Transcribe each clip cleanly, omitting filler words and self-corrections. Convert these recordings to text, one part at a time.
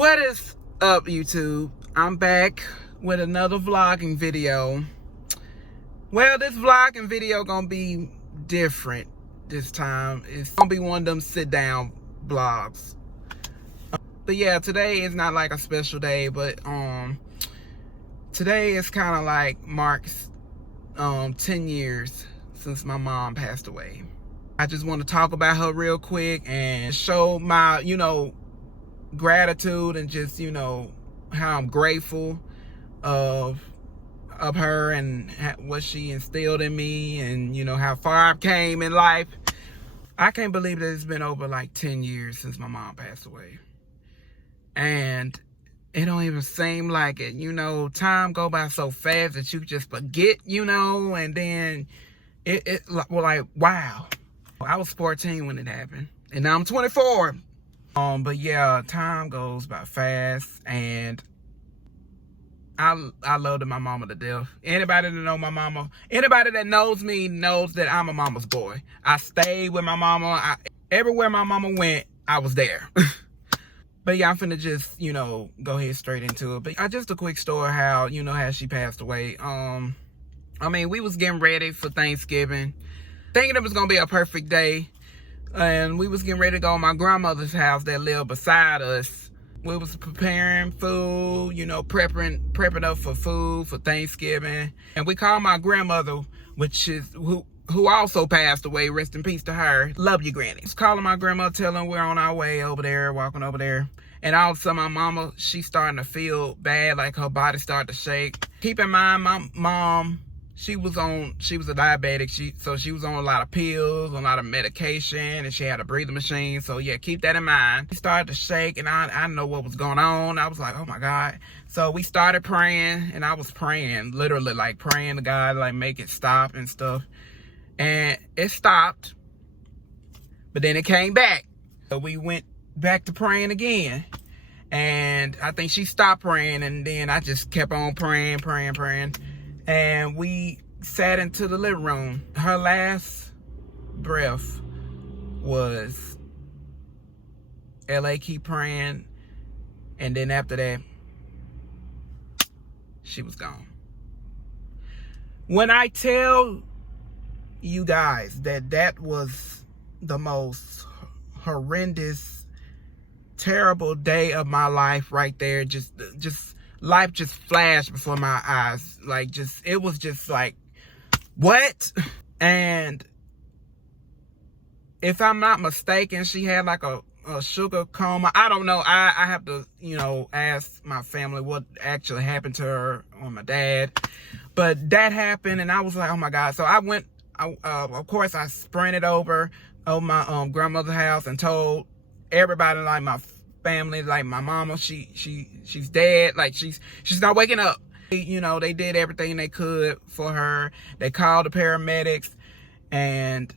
What is up, YouTube? I'm back with another vlogging video. Well, this vlogging video gonna be different this time. It's gonna be one of them sit down vlogs. But yeah, today is not like a special day, but today is kind of like marks 10 years since my mom passed away. I just want to talk about her real quick and show my, gratitude and just, how I'm grateful of her and what she instilled in me, and how far I've came in life. I can't believe that it's been over like 10 years since my mom passed away, and it don't even seem like it. Time go by so fast that you just forget, and then it like, wow. I was 14 when it happened, and now I'm 24. But yeah, time goes by fast, and I loved my mama to death. Anybody that know my mama, anybody that knows me knows that I'm a mama's boy. I stayed with my mama. Everywhere my mama went, I was there. But yeah, I'm finna just, go ahead straight into it. But just a quick story how she passed away. We was getting ready for Thanksgiving, thinking it was gonna be a perfect day. And we was getting ready to go to my grandmother's house that lived beside us. We was preparing food, prepping up for food for Thanksgiving. And we called my grandmother, which is who also passed away. Rest in peace to her. Love you, Granny. Just calling my grandma, telling we're on our way over there, walking over there. And all of a sudden, my mama, she's starting to feel bad, like her body started to shake. Keep in mind, my mom, she was a diabetic, so she was on a lot of pills, a lot of medication, and she had a breathing machine. So yeah, keep that in mind. She started to shake, and I didn't know what was going on. I was like, oh my God. So we started praying, and I was praying, literally like praying to God, like make it stop and stuff. And it stopped, but then it came back. So we went back to praying again. And I think she stopped praying, and then I just kept on praying. And we sat into the living room. Her last breath was, LA, keep praying. And then after that, she was gone. When I tell you guys that was the most horrendous, terrible day of my life right there, just life just flashed before my eyes. Like, it was just like, what? And if I'm not mistaken, she had like a sugar coma. I don't know. I have to, ask my family what actually happened to her or my dad. But that happened, and I was like, oh my God. So I went, of course, I sprinted over my grandmother's house and told everybody, like my family, like my mama, she's dead, like she's not waking up. They did everything they could for her. They called the paramedics, and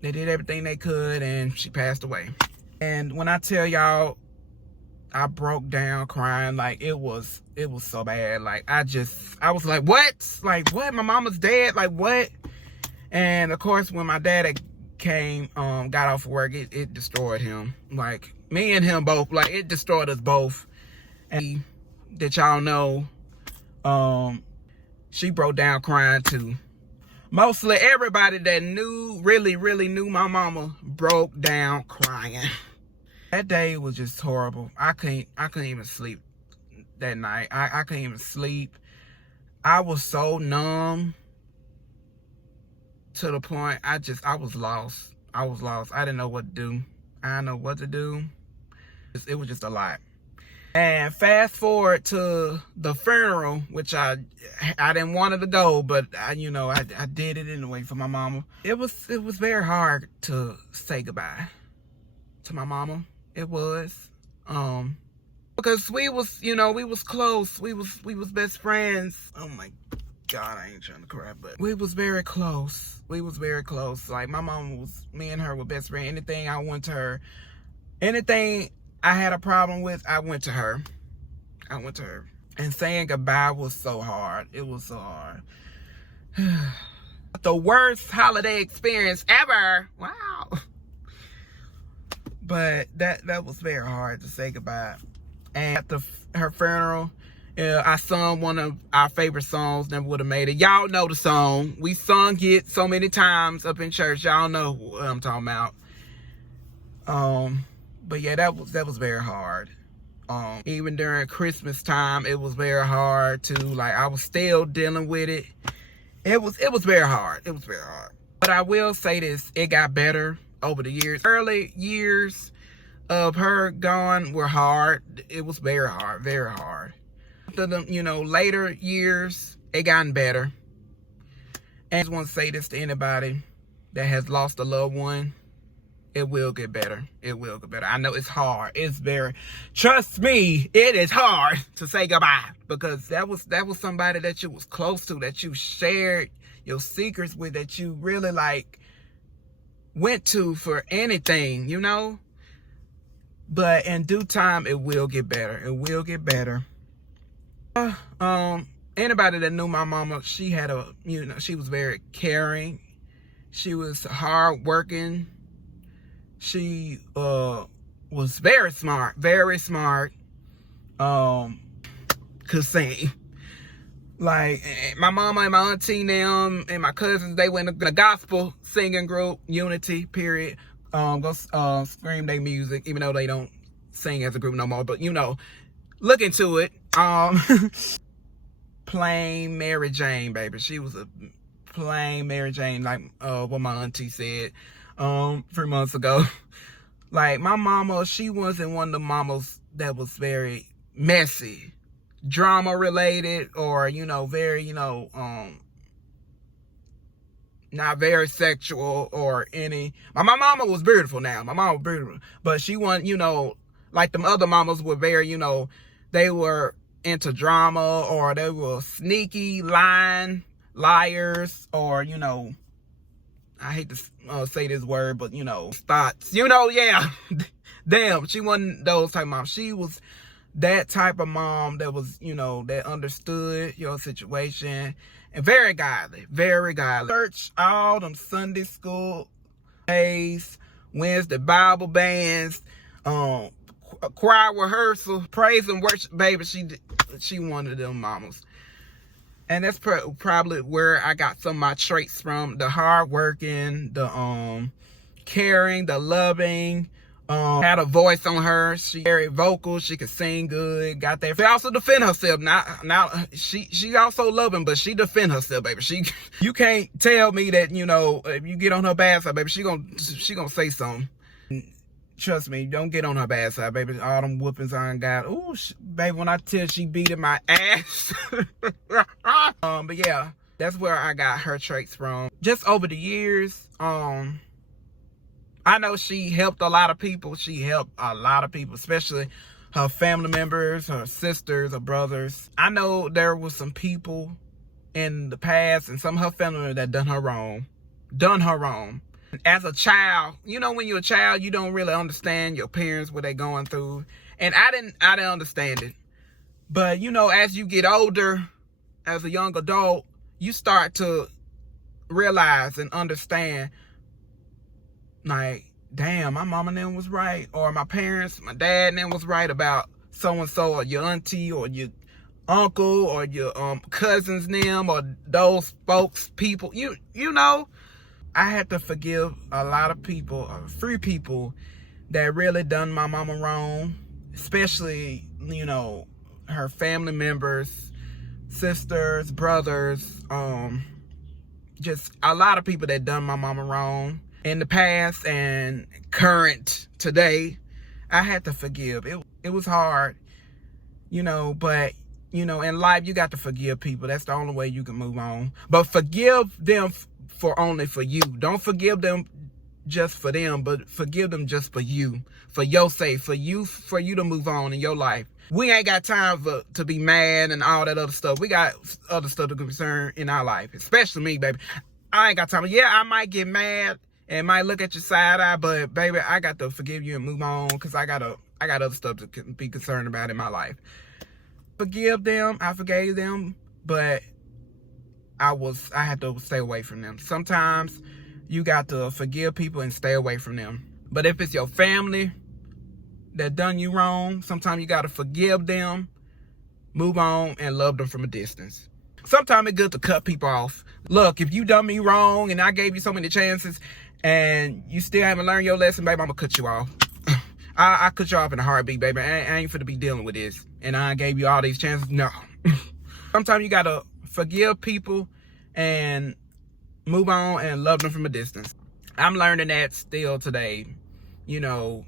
they did everything they could, and she passed away. And when I tell y'all, I broke down crying. Like, it was so bad. Like, I was like, what? Like, what? My mama's dead? Like, what? And of course, when my dad came, got off work, it destroyed him. Like, me and him both, like, it destroyed us both. And that y'all know, she broke down crying too. Mostly everybody that really knew my mama broke down crying. That day was just horrible. I couldn't even sleep that night. I couldn't even sleep. I was so numb to the point I was lost. I was lost. I didn't know what to do. I didn't know what to do. It was just a lot. And fast forward to the funeral, which I didn't want it to go, but I did it anyway for my mama. It was very hard to say goodbye to my mama. It was, because we was close. We was best friends. Oh my God, I ain't trying to cry, but we was very close. Like, my mama me and her were best friends. Anything I went to her. Anything I had a problem with, I went to her. And saying goodbye was so hard. It was so hard. The worst holiday experience ever. Wow. But that was very hard to say goodbye. And at her funeral, I sung one of our favorite songs, Never Would Have Made It. Y'all know the song. We sung it so many times up in church. Y'all know what I'm talking about. But yeah, that was very hard. Even during Christmas time, it was very hard too. Like, I was still dealing with it. It was very hard. It was very hard. But I will say this, it got better over the years. Early years of her gone were hard. It was very hard, very hard. After the, later years, it gotten better. And I just want to say this to anybody that has lost a loved one. It will get better. It will get better. I know it's hard. Trust me, it is hard to say goodbye, because that was somebody that you was close to, that you shared your secrets with, that you really went to for anything, But in due time, it will get better. It will get better. Anybody that knew my mama, she had she was very caring. She was hardworking. She was very smart, could sing. Like, my mama and my auntie and them and my cousins, they went to the gospel singing group, Unity, period. Go scream their music, even though they don't sing as a group no more. But, look into it. Plain Mary Jane, baby. She was a plain Mary Jane, like what my auntie said 3 months ago. Like, my mama, she wasn't one of the mamas that was very messy, drama related, or very not very sexual or any. My mama was beautiful now. My mama was beautiful, but she wasn't like them other mamas were very they were into drama, or they were sneaky, liars, or I hate to say this word, but thoughts, yeah. Damn, she wasn't those type of mom. She was that type of mom that was, that understood your situation, and very godly, very godly. Church, all them Sunday school days, Wednesday Bible bands, choir rehearsal, praise and worship, baby. She one of them mamas. And that's probably where I got some of my traits from: the hardworking, the caring, the loving. Had a voice on her. She very vocal. She could sing good. Got that. She also defend herself. Now she also loving, but she defend herself, baby. You can't tell me that if you get on her bad side, baby, she gonna say something. Trust me, don't get on her bad side, baby. All them whoopings I got. Ooh, baby, when I tell she beating my ass. But yeah, that's where I got her traits from. Just over the years, I know she helped a lot of people. She helped a lot of people, especially her family members, her sisters, her brothers. I know there was some people in the past and some of her family that done her wrong. As a child, when you're a child, you don't really understand your parents, what they're going through. And I didn't understand it. But, as you get older, as a young adult, you start to realize and understand, like, damn, my mama and them was right. Or my parents, my dad and them was right about so-and-so, or your auntie, or your uncle, or your cousins and them, or those folks, people. I had to forgive a lot of people, a few people that really done my mama wrong, especially, her family members, sisters, brothers, just a lot of people that done my mama wrong in the past and current today. I had to forgive. It was hard, but, in life, you got to forgive people. That's the only way you can move on. But forgive them only for you. Don't forgive them just for them, but forgive them just for you, for your sake, for you to move on in your life. We ain't got time to be mad and all that other stuff. We got other stuff to concern in our life, especially me, baby. I ain't got time. Yeah, I might get mad and might look at your side eye, but baby, I got to forgive you and move on, because I got other stuff to be concerned about in my life. Forgive them. I forgave them, but I had to stay away from them. Sometimes you got to forgive people and stay away from them. But if it's your family, that done you wrong, sometimes you got to forgive them, move on, and love them from a distance. Sometimes it's good to cut people off. Look, if you done me wrong and I gave you so many chances and you still haven't learned your lesson, baby, I'm going to cut you off. I cut you off in a heartbeat, baby. I ain't finna be dealing with this. And I gave you all these chances. No. Sometimes you got to forgive people and move on and love them from a distance. I'm learning that still today. You know,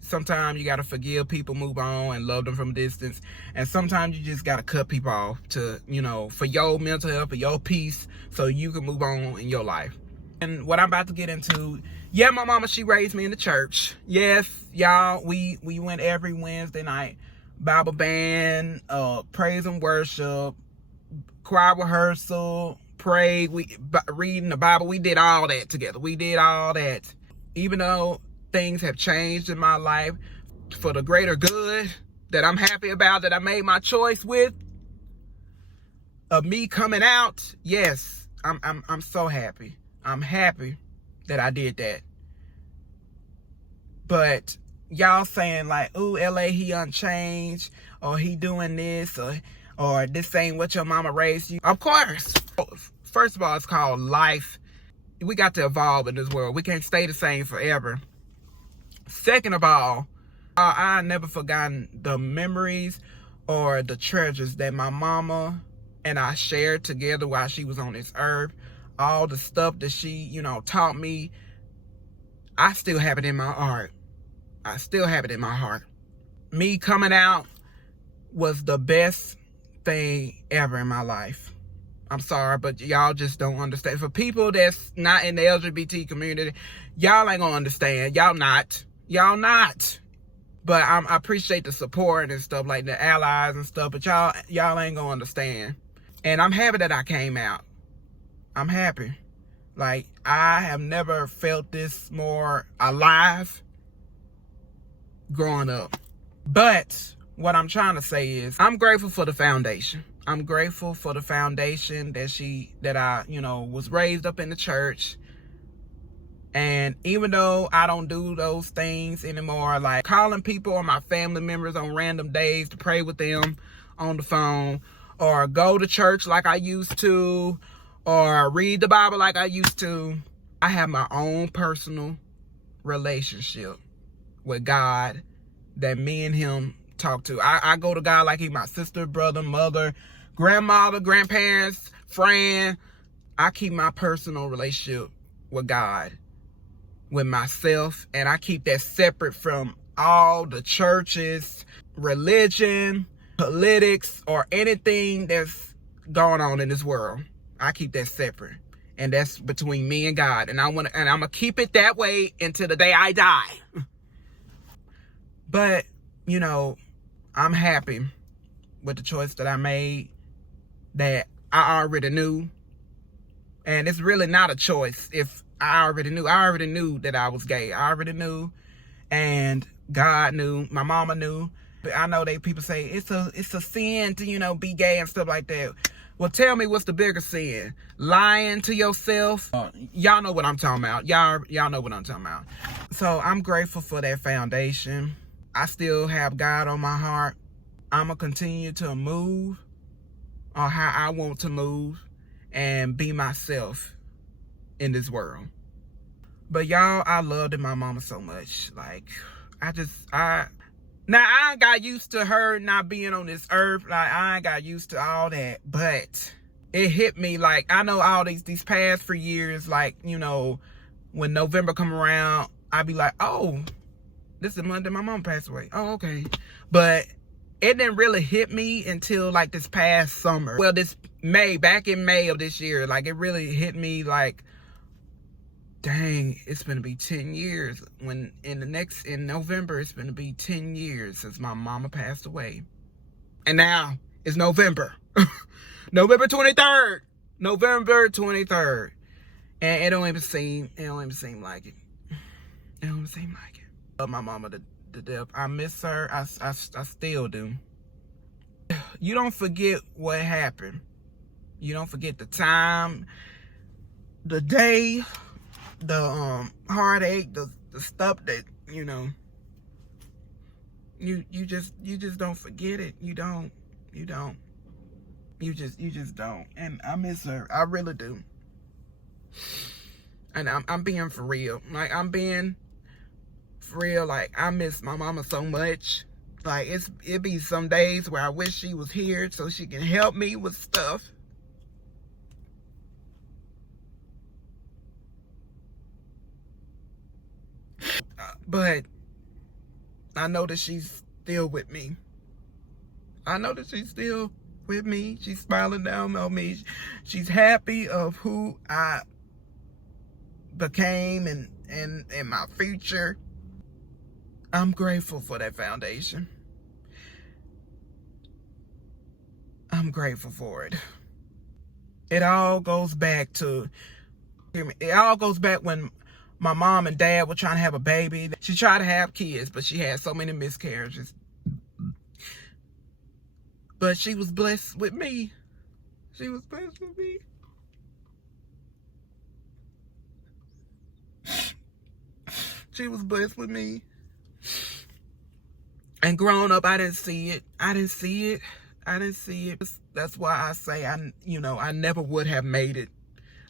sometimes you got to forgive people, move on, and love them from a distance. And sometimes you just got to cut people off to, you know, for your mental health, for your peace, so you can move on in your life. And what I'm about to get into, yeah, my mama, she raised me in the church. Yes, y'all, we went every Wednesday night. Bible band, praise and worship, choir rehearsal, pray, reading the Bible. We did all that together. We did all that. Even though things have changed in my life for the greater good that I'm happy about, that I made my choice with, of me coming out, yes, I'm so happy. I'm happy that I did that. But y'all saying like, ooh, LA, he unchanged, or he doing this, or this ain't what your mama raised you. Of course. First of all, it's called life. We got to evolve in this world. We can't stay the same forever. Second of all, I never forgotten the memories or the treasures that my mama and I shared together while she was on this earth. All the stuff that she, you know, taught me, I still have it in my heart. I still have it in my heart. Me coming out was the best thing ever in my life. I'm sorry, but y'all just don't understand. For people that's not in the LGBT community, y'all ain't gonna understand. Y'all not. Y'all not. But I appreciate the support and stuff, like the allies and stuff, but y'all ain't gonna understand. And I'm happy that I came out. I'm happy. Like, I have never felt this more alive growing up. But what I'm trying to say is, I'm grateful for the foundation. I'm grateful for the foundation that I, you know, was raised up in the church. And even though I don't do those things anymore, like calling people or my family members on random days to pray with them on the phone, or go to church like I used to, or read the Bible like I used to, I have my own personal relationship with God that me and him talk to. I go to God like he's my sister, brother, mother, grandmother, grandparents, friend. I keep my personal relationship with God, with myself, and I keep that separate from all the churches, religion, politics, or anything that's going on in this world. I keep that separate, and that's between me and God, and I'm gonna keep it that way until the day I die. But, you know, I'm happy with the choice that I made, that I already knew. And it's really not a choice. If I already knew that I was gay. I already knew, and God knew, my mama knew. But I know people say it's a sin to, you know, be gay and stuff like that. Well, tell me, what's the bigger sin? Lying to yourself? Y'all know what I'm talking about. Y'all know what I'm talking about. So I'm grateful for that foundation. I still have God on my heart. I'm going to continue to move on how I want to move and be myself in this world. But y'all, I loved my mama so much. Like, now I ain't got used to her not being on this earth. Like, I ain't got used to all that. But it hit me, like, I know all these past 3 years, like, you know, when November come around, I be like, oh, this is the month that my mom passed away. Oh, okay. But it didn't really hit me until like this past summer. Well, back in May of this year, like, it really hit me like, dang, it's gonna be 10 years. When in November, it's gonna be 10 years since my mama passed away. And now it's November. November 23rd. November 23rd. And it don't even seem like it. It don't even seem like it. I love my mama to death. I miss her. I still do. You don't forget what happened. You don't forget the time, the day, the heartache, the stuff that, you know, You just don't forget it. You don't. You just don't. And I miss her. I really do. And I'm being for real. Like, I'm being for real. Like, I miss my mama so much. Like, it be some days where I wish she was here so she can help me with stuff. But I know that she's still with me. I know that she's still with me. She's smiling down on me. She's happy of who I became and my future. I'm grateful for that foundation. I'm grateful for it. It all goes back to, it all goes back when my mom and dad were trying to have a baby. She tried to have kids, but she had so many miscarriages. But she was blessed with me. She was blessed with me. She was blessed with me. And growing up, I didn't see it. I didn't see it. That's why I say I never would have made it.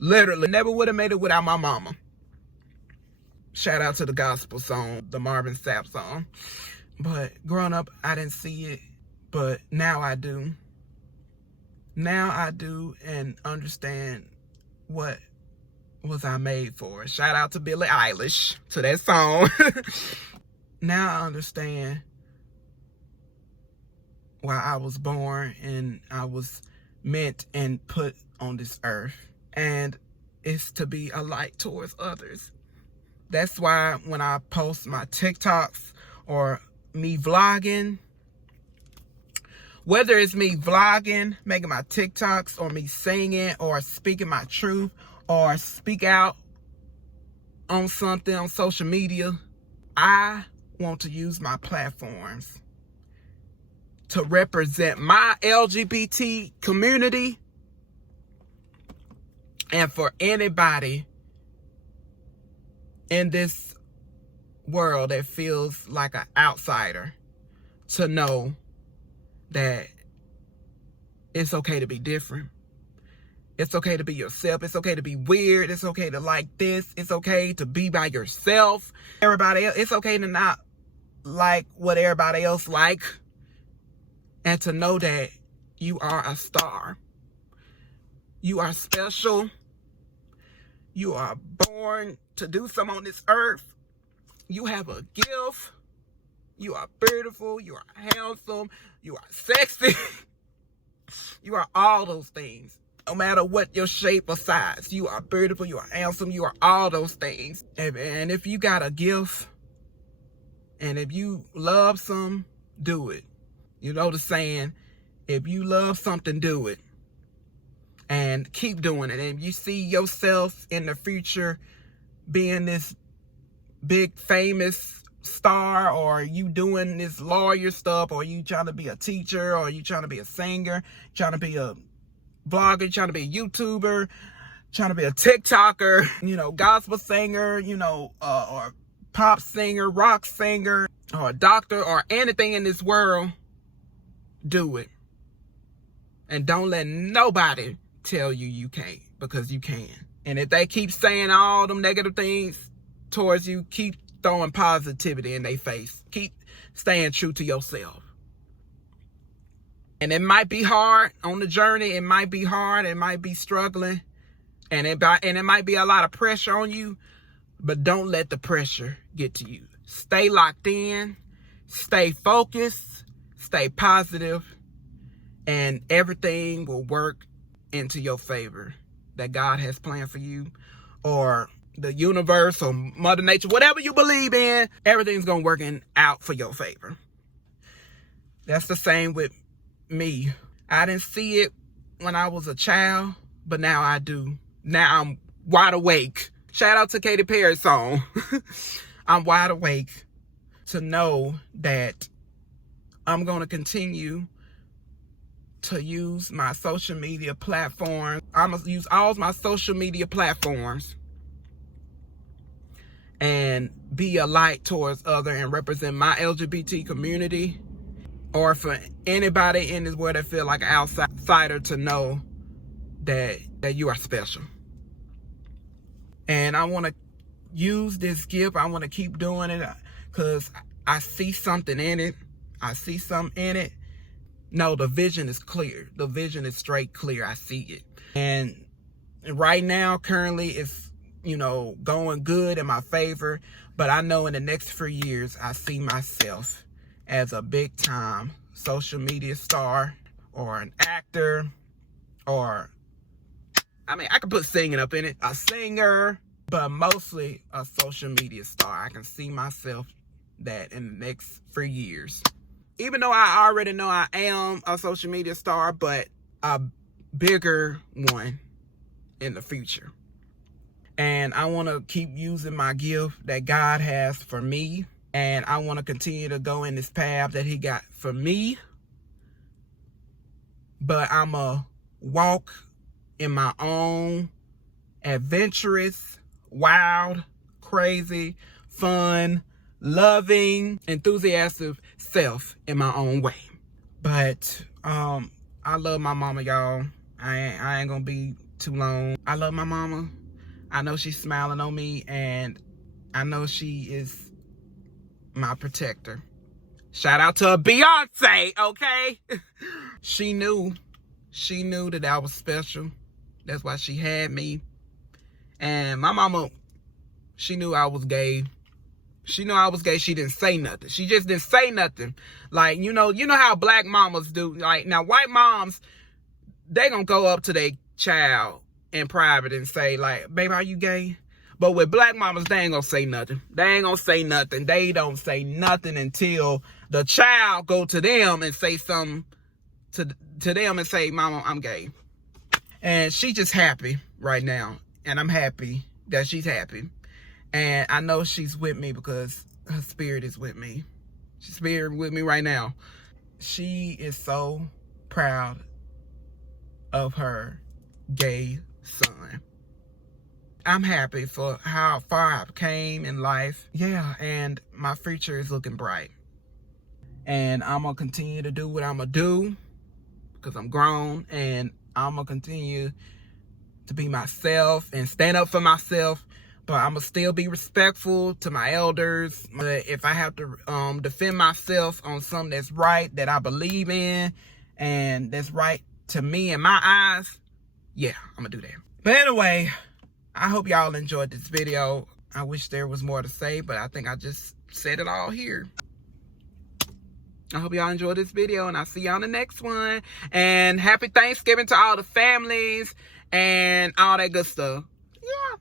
Literally, never would have made it without my mama. Shout out to the gospel song, the Marvin Sapp song. But growing up, I didn't see it. But now I do. Now I do and understand what was I made for. Shout out to Billie Eilish, to that song. Now I understand why I was born and I was meant and put on this earth. And it's to be a light towards others. That's why when I post my TikToks or me vlogging, whether it's me vlogging, making my TikToks, or me singing, or speaking my truth, or speak out on something on social media, I want to use my platforms to represent my LGBT community, and for anybody in this world that feels like an outsider to know that it's okay to be different. It's okay to be yourself. It's okay to be weird. It's okay to like this. It's okay to be by yourself. Everybody else, it's okay to not like what everybody else like. And to know that you are a star. You are special. You are born to do something on this earth. You have a gift. You are beautiful. You are handsome. You are sexy. You are all those things. No matter what your shape or size, you are beautiful. You are handsome. You are all those things. And if you got a gift, and if you love some, do it. You know the saying, if you love something, do it. And keep doing it. And if you see yourself in the future being this big famous star, or you doing this lawyer stuff, or you trying to be a teacher, or you trying to be a singer, trying to be a blogger, trying to be a YouTuber, trying to be a TikToker, gospel singer, or pop singer, rock singer, or a doctor, or anything in this world, do it. And don't let nobody tell you you can't, because you can. And if they keep saying all them negative things towards you, keep throwing positivity in their face. Keep staying true to yourself. And it might be hard on the journey. It might be hard. It might be struggling. And it might be a lot of pressure on you. But don't let the pressure get to you. Stay locked in. Stay focused. Stay positive. And everything will work into your favor that God has planned for you, or the universe, or Mother Nature, whatever you believe in, everything's gonna work out for your favor. That's the same with me. I didn't see it when I was a child, but now I do. Now I'm wide awake. Shout out to Katy Perry's song. I'm wide awake to know that I'm gonna continue to use my social media platform. I'm gonna use all my social media platforms and be a light towards other and represent my LGBT community, or for anybody in this world that feel like an outsider to know that you are special. And I want to use this gift. I want to keep doing it because I see something in it. I see something in it. No, the vision is clear. The vision is straight clear. I see it. And right now, currently, it's, you know, going good in my favor. But I know in the next 3 years, I see myself as a big time social media star or an actor, or, I mean, I can put singing up in it, a singer, but mostly a social media star. I can see myself that in the next 3 years. Even though I already know I am a social media star, but a bigger one in the future. And I want to keep using my gift that God has for me. And I want to continue to go in this path that he got for me. But I'm going to walk in my own adventurous, wild, crazy, fun, loving, enthusiastic self in my own way. But I love my mama, y'all. I ain't gonna be too long. I love my mama. I know she's smiling on me, and I know she is my protector. Shout out to Beyonce, okay? She knew that I was special. That's why she had me. And my mama, she knew I was gay. She knew I was gay. She didn't say nothing. She just didn't say nothing. Like, you know how black mamas do. Like, now white moms, they gonna go up to their child in private and say, like, baby, are you gay? But with black mamas, they ain't gonna say nothing. They ain't gonna say nothing. They don't say nothing until the child go to them and say something to them and say, Mama, I'm gay. And she just happy right now. And I'm happy that she's happy. And I know she's with me because her spirit is with me. She's spirit with me right now. She is so proud of her gay son. I'm happy for how far I came in life. Yeah, and my future is looking bright. And I'm going to continue to do what I'm going to do because I'm grown. And I'm going to continue to be myself and stand up for myself. But I'm going to still be respectful to my elders. But if I have to defend myself on something that's right, that I believe in, and that's right to me in my eyes, yeah, I'm going to do that. But anyway, I hope y'all enjoyed this video. I wish there was more to say, but I think I just said it all here. I hope y'all enjoyed this video, and I'll see y'all in the next one. And happy Thanksgiving to all the families and all that good stuff. Yeah.